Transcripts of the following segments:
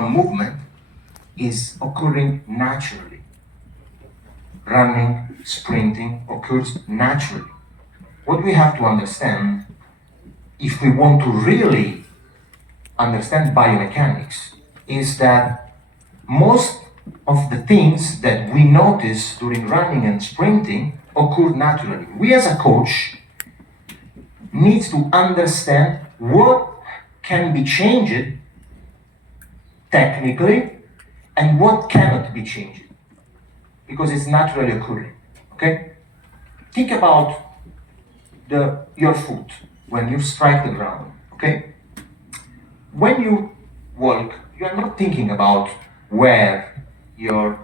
movement is occurring naturally. Running, sprinting occurs naturally. What we have to understand, if we want to really understand biomechanics, is that most of the things that we notice during running and sprinting occur naturally. We as a coach need to understand what can be changed technically and what cannot be changed, because it's naturally occurring. Okay? Think about your foot when you strike the ground. Okay? When you walk, you are not thinking about where your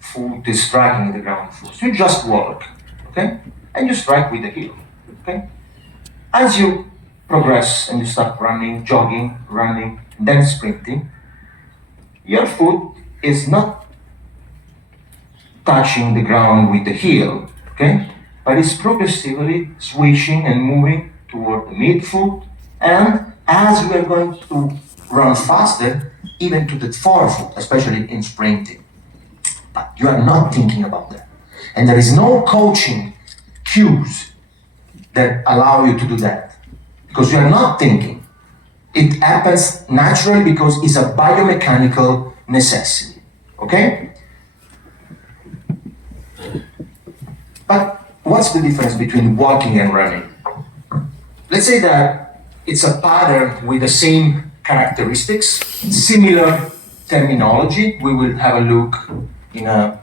foot is striking the ground first. You just walk, okay? And you strike with the heel, okay? As you progress and you start running, jogging, running, then sprinting, your foot is not touching the ground with the heel, okay? But it's progressively switching and moving toward the midfoot, and as we are going to run faster, even to the forefoot, especially in sprinting. But you are not thinking about that. And there is no coaching cues that allow you to do that, because you are not thinking. It happens naturally because it's a biomechanical necessity, okay? But what's the difference between walking and running? Let's say that it's a pattern with the same characteristics, similar terminology. We will have a look in a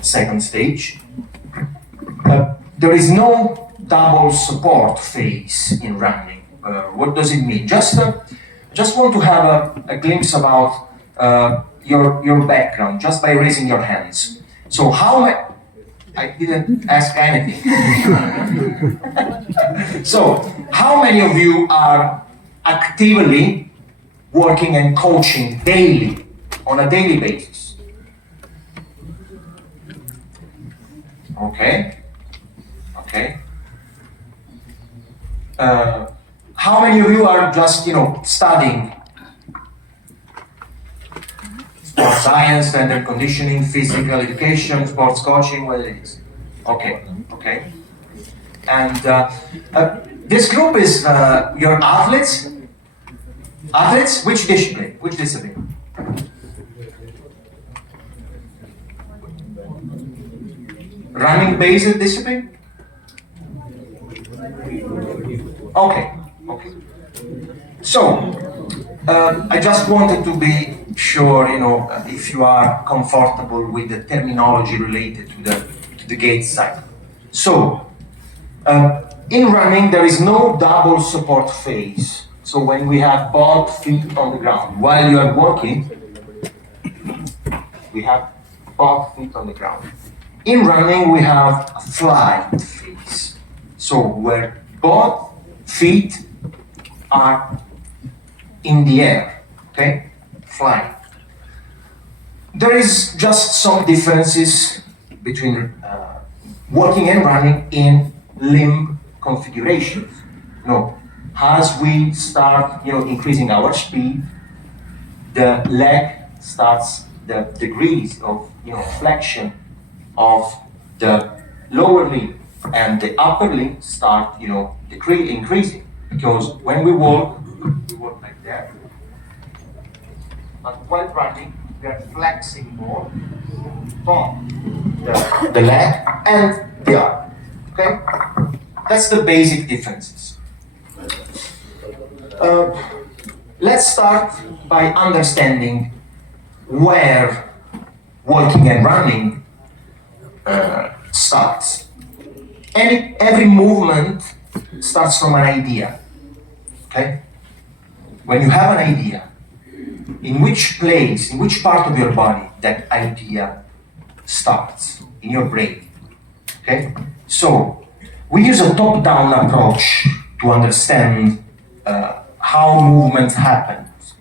second stage. There is no double support phase in running. What does it mean? Just want to have a glimpse about your background just by raising your hands. So I didn't ask anything. So, how many of you are actively working and coaching daily, on a daily basis? Okay. How many of you are just, studying sports science, standard conditioning, physical education, sports coaching, what it is? Okay. And this group is your athletes. Athletes, which discipline? Running-based discipline? Okay. So, I just wanted to be sure, if you are comfortable with the terminology related to the gait cycle. So, in running, there is no double support phase. So when we have both feet on the ground, while you are walking, we have both feet on the ground. In running, we have a flight phase. So where both feet are in the air, okay? Flying. There is just some differences between walking and running in limb configurations. As we start, increasing our speed, the leg starts, the degrees of, flexion of the lower limb and the upper limb start, increasing. Because when we walk like that. But while running, we are flexing more from the leg and the arm. Okay? That's the basic differences. Let's start by understanding where walking and running starts. Every movement starts from an idea. Okay? When you have an idea, in which place, in which part of your body that idea starts? In your brain. Okay? So, we use a top-down approach to understand how movement happens,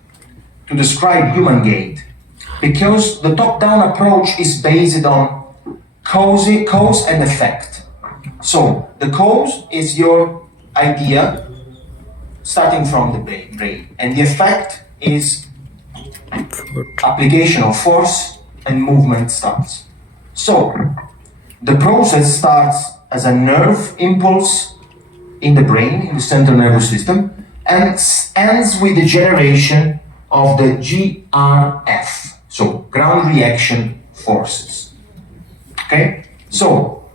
to describe human gait, because the top-down approach is based on cause and effect. So, the cause is your idea starting from the brain, and the effect is application of force and movement starts. So, the process starts as a nerve impulse in the brain, in the central nervous system, and ends with the generation of the GRF, so ground reaction forces. Okay? So,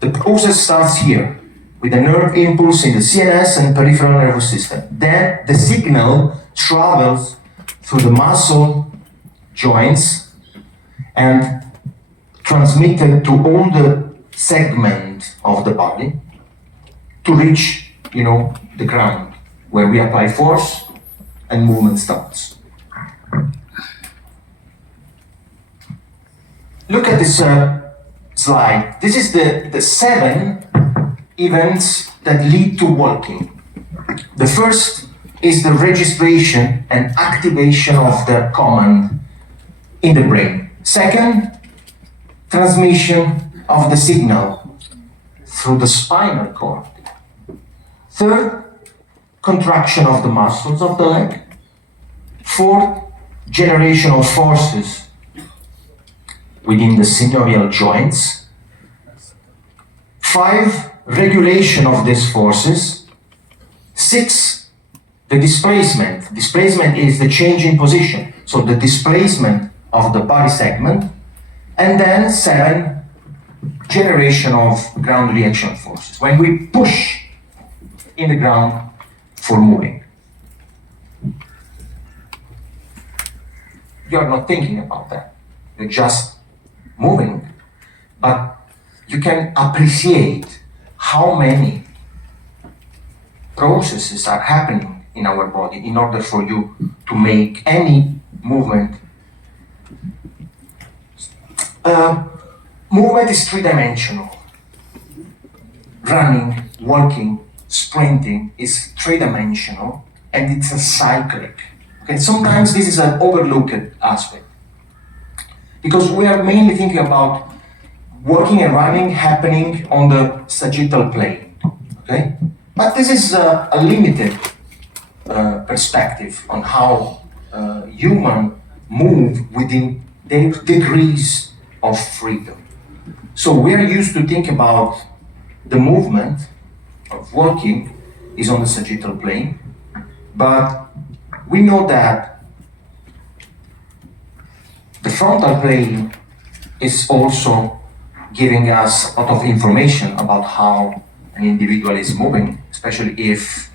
the process starts here with a nerve impulse in the CNS and peripheral nervous system. Then the signal travels through the muscle joints and transmitted to all the segments of the body to reach, the ground where we apply force and movement starts. Look at this slide. This is the 7 events that lead to walking. The first is the registration and activation of the command in the brain. Second, transmission of the signal through the spinal cord. Third, contraction of the muscles of the leg. Fourth, generation of forces within the synovial joints. 5, regulation of these forces. 6, the displacement. Displacement is the change in position, so the displacement of the body segment. And then 7, generation of ground reaction forces, when we push in the ground for moving. You're not thinking about that. You're just moving. But you can appreciate how many processes are happening in our body in order for you to make any movement. Movement is 3-dimensional. Running, walking, sprinting is 3-dimensional, and it's a cyclic. Okay, sometimes this is an overlooked aspect because we are mainly thinking about walking and running happening on the sagittal plane. Okay, but this is a limited perspective on how human move within their degrees of freedom. So we are used to think about the movement of walking is on the sagittal plane, but we know that the frontal plane is also giving us a lot of information about how an individual is moving, especially if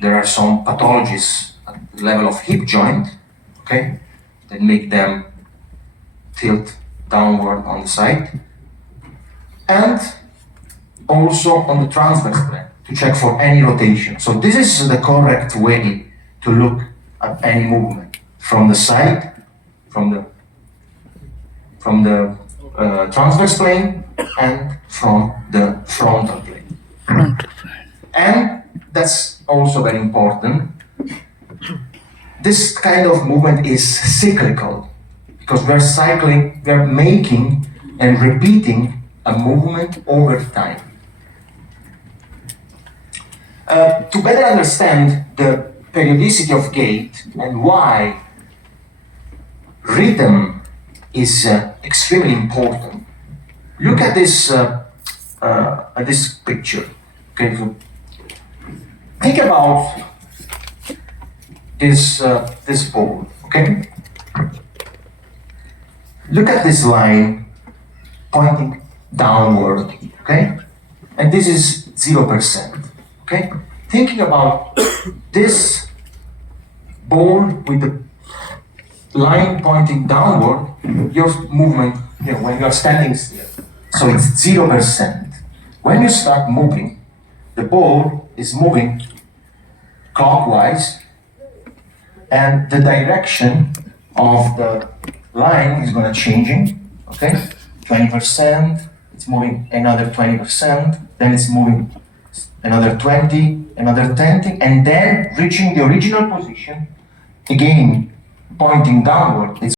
there are some pathologies at the level of hip joint, okay, that make them tilt downward on the side, and also on the transverse plane to check for any rotation. So this is the correct way to look at any movement from the side, from the transverse plane, and from the frontal plane. And that's also very important. This kind of movement is cyclical because we're cycling, we're making and repeating a movement over time. To better understand the periodicity of gait and why rhythm is extremely important, look at this picture. Okay, so think about this ball. Okay, look at this line pointing downward. Okay, and this is 0%. Okay, thinking about this ball with the line pointing downward, your movement, when you are standing still, so it's 0%. When you start moving, the ball is moving clockwise, and the direction of the line is going to changing. Okay, 20%. It's moving another 20%. Then it's moving another 20, another 10, and then reaching the original position, again pointing downward. It's